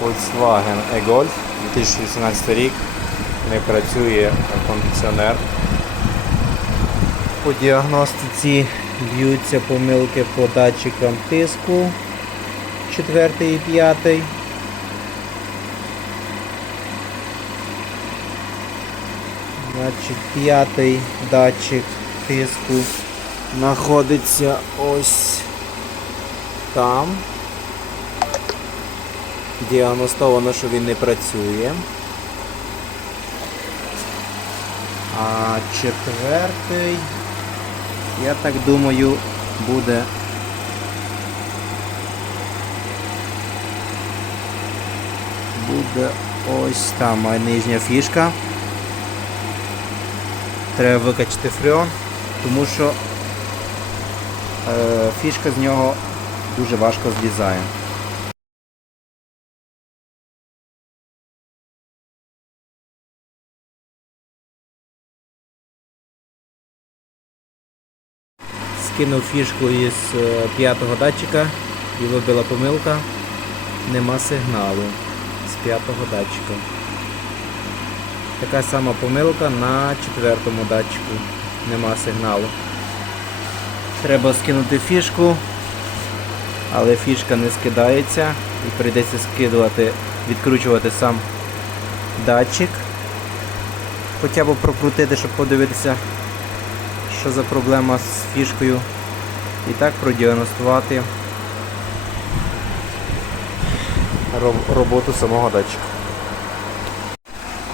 Volkswagen e-Golf 2018 рік. Не працює кондиціонер. По діагностиці б'ються помилки по датчикам тиску 4 і 5. Значить, п'ятий датчик тиску знаходиться ось там. Діагностовано, що він не працює. А четвертий, я так думаю, буде. Буде ось там нижня фішка. Треба викачати фреон, тому що е, фішка з нього дуже важко злізає. Скинув фішку із е, п'ятого датчика і вибила помилка. Нема сигналу з п'ятого датчика. Така сама помилка на четвертому датчику. Нема сигналу. Треба скинути фішку, але фішка не скидається і прийдеться скидувати, відкручувати сам датчик. Хоча б прокрутити, щоб подивитися, що за проблема з фішкою. І так продіагностувати Роботу самого датчика.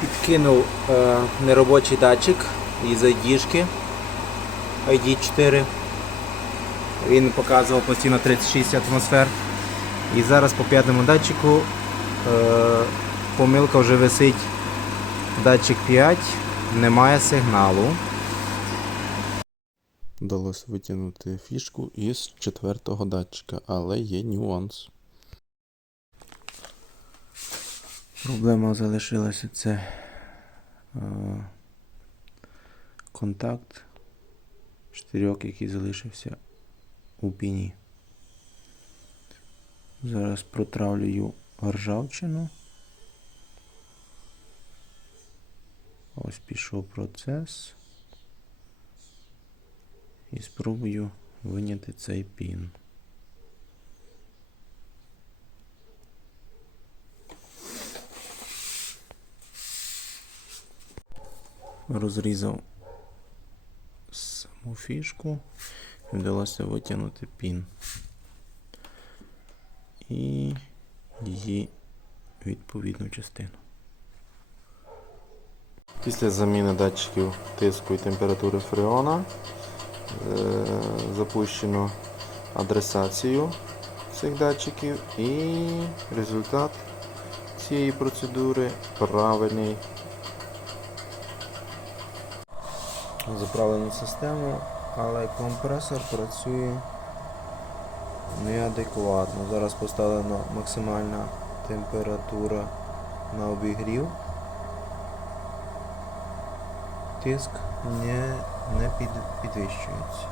Підкинув е, неробочий датчик із ID-шки ID4. Він показував постійно 36 атмосфер. І зараз по п'ятому датчику е, помилка вже висить датчик 5, немає сигналу. Вдалося витягнути фішку із четвертого датчика, але є нюанс. Проблема залишилася це е, контакт штирьок, який залишився у піні. Зараз протравлюю ржавчину. Ось пішов процес. І спробую виняти цей пін. розрізав саму фішку і вдалося витягнути пін. І її відповідну частину. Після заміни датчиків тиску і температури фреона запущено адресацію цих датчиків і результат цієї процедури правильний. Заправлену систему, але компресор працює неадекватно. Зараз поставлена максимальна температура на обігрів. Тиск не, не під, підвищується.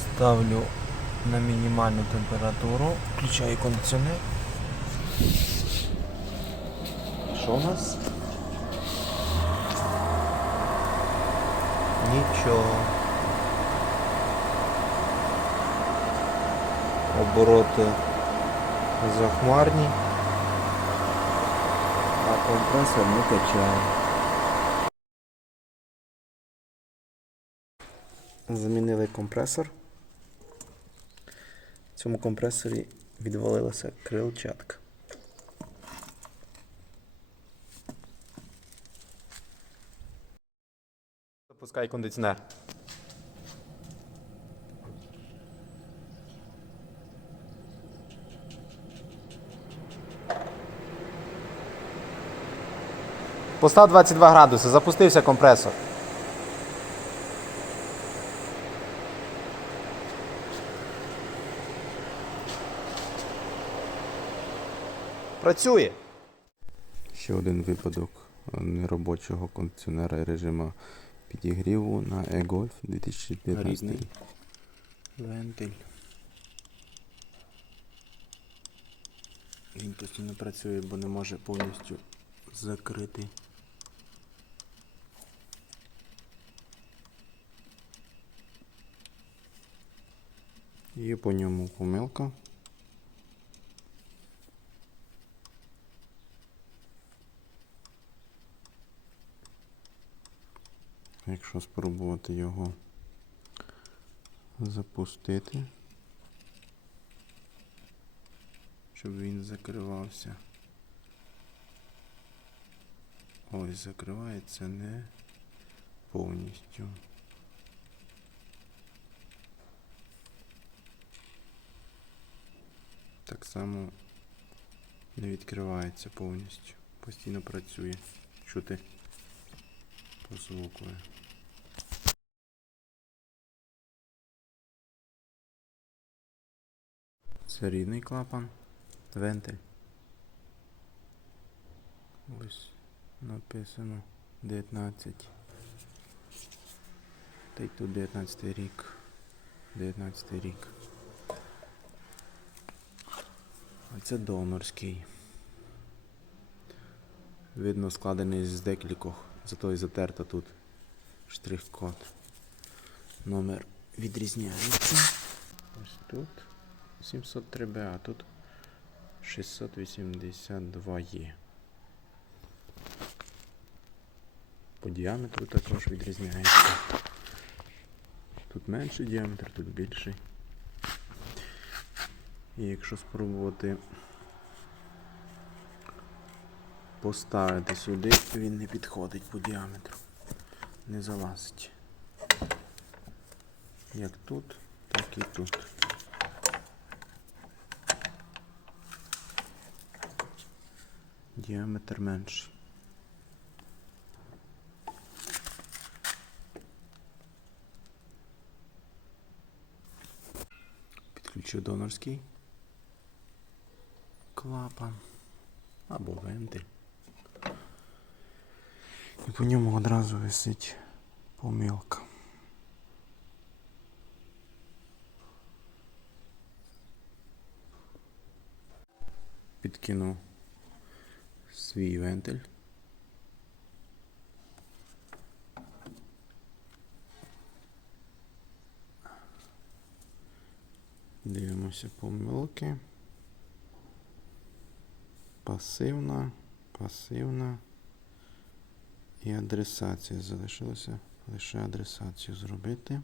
Ставлю на мінімальну температуру, включаю кондиціонер. Що у нас? Нічого. Обороти захмарні, а компресор не качає. Замінили компресор. В цьому компресорі відвалилася крилчатка. Запускай кондиціонер. Постав 22 градуси, запустився компресор. Працює. Ще один випадок неробочого кондиціонера і режиму підігріву на e-Golf 2015 Рідний. Вентиль. Він постійно працює, бо не може повністю закрити. Є по ньому помилка. Якщо спробувати його запустити, щоб він закривався. Ось закривається не повністю. Так само не відкривається повністю. Постійно працює. Чути по звуку. Це рідний клапан, вентиль. Ось написано 19. Та й тут 19 рік. 19 рік. А це донорський. Видно складений з декількох, зато і затерто тут штрих-код. Номер відрізняється. Ось тут 703Б, а тут 682 є. По діаметру також відрізняється. Тут менший діаметр, тут більший. І якщо спробувати поставити сюди, він не підходить по діаметру. Не залазить. Як тут, так і тут. Діаметр менший. Підключу донорський клапан або вентиль. І по ньому одразу висить помилка. Підкину свій вентиль. Дивимося помилки. Пасивна, пасивна і адресація. Залишилося лише адресацію зробити.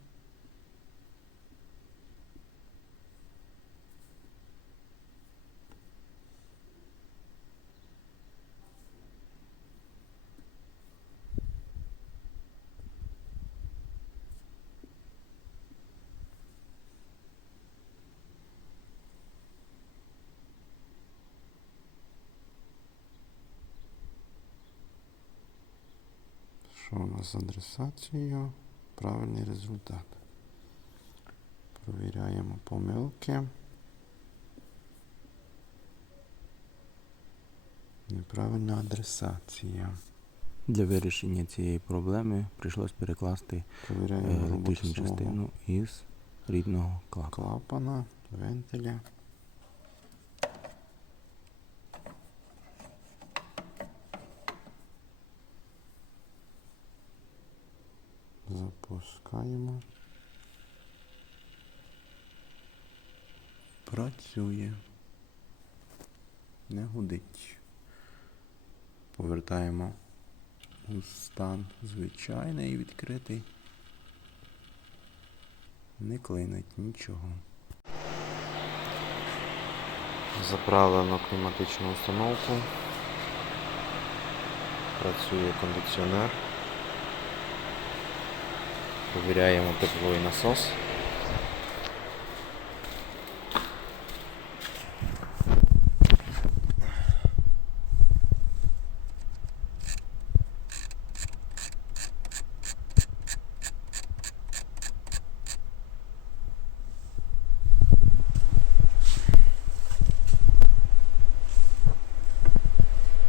Що у нас з адресацією? Правильний результат. Провіряємо помилки. Неправильна адресація. Для вирішення цієї проблеми прийшлось перекласти е, електричну частину із рідного клапана. клапана, вентиля. Запускаємо. Працює. Не гудить. Повертаємо у стан звичайний відкритий. Не клинить нічого. Заправлено кліматичну установку. Працює кондиціонер. Провіряємо тепловий насос.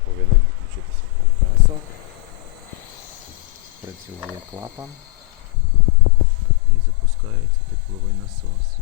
Повинен відключитися компресор. Працює клапан. І запускається тепловий насос.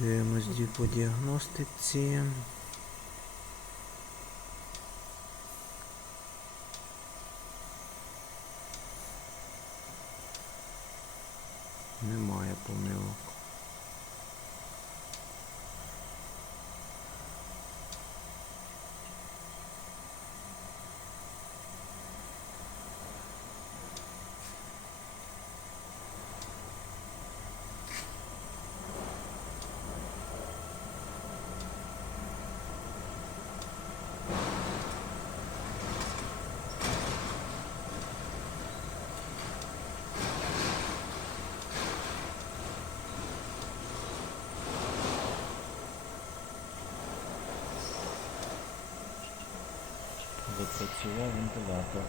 Дивимось по діагностиці. Немає помилок. Запрацював вентилятор.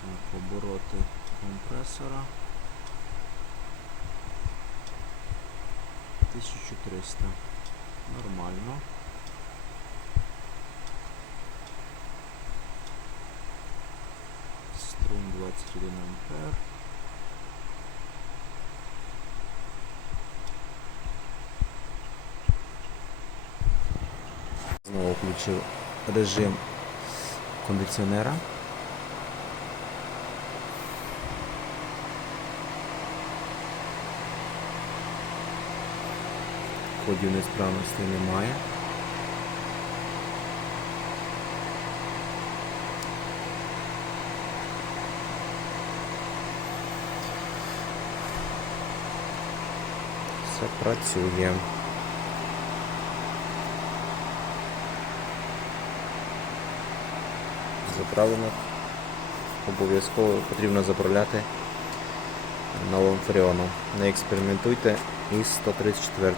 Так, обороти компресора. 1300. Нормально. 21 ампер. Знову включив режим кондиціонера. Кодів несправностей немає. Працює. Заправлено. Обов'язково потрібно заправляти новим фреоном. Не експериментуйте із 134.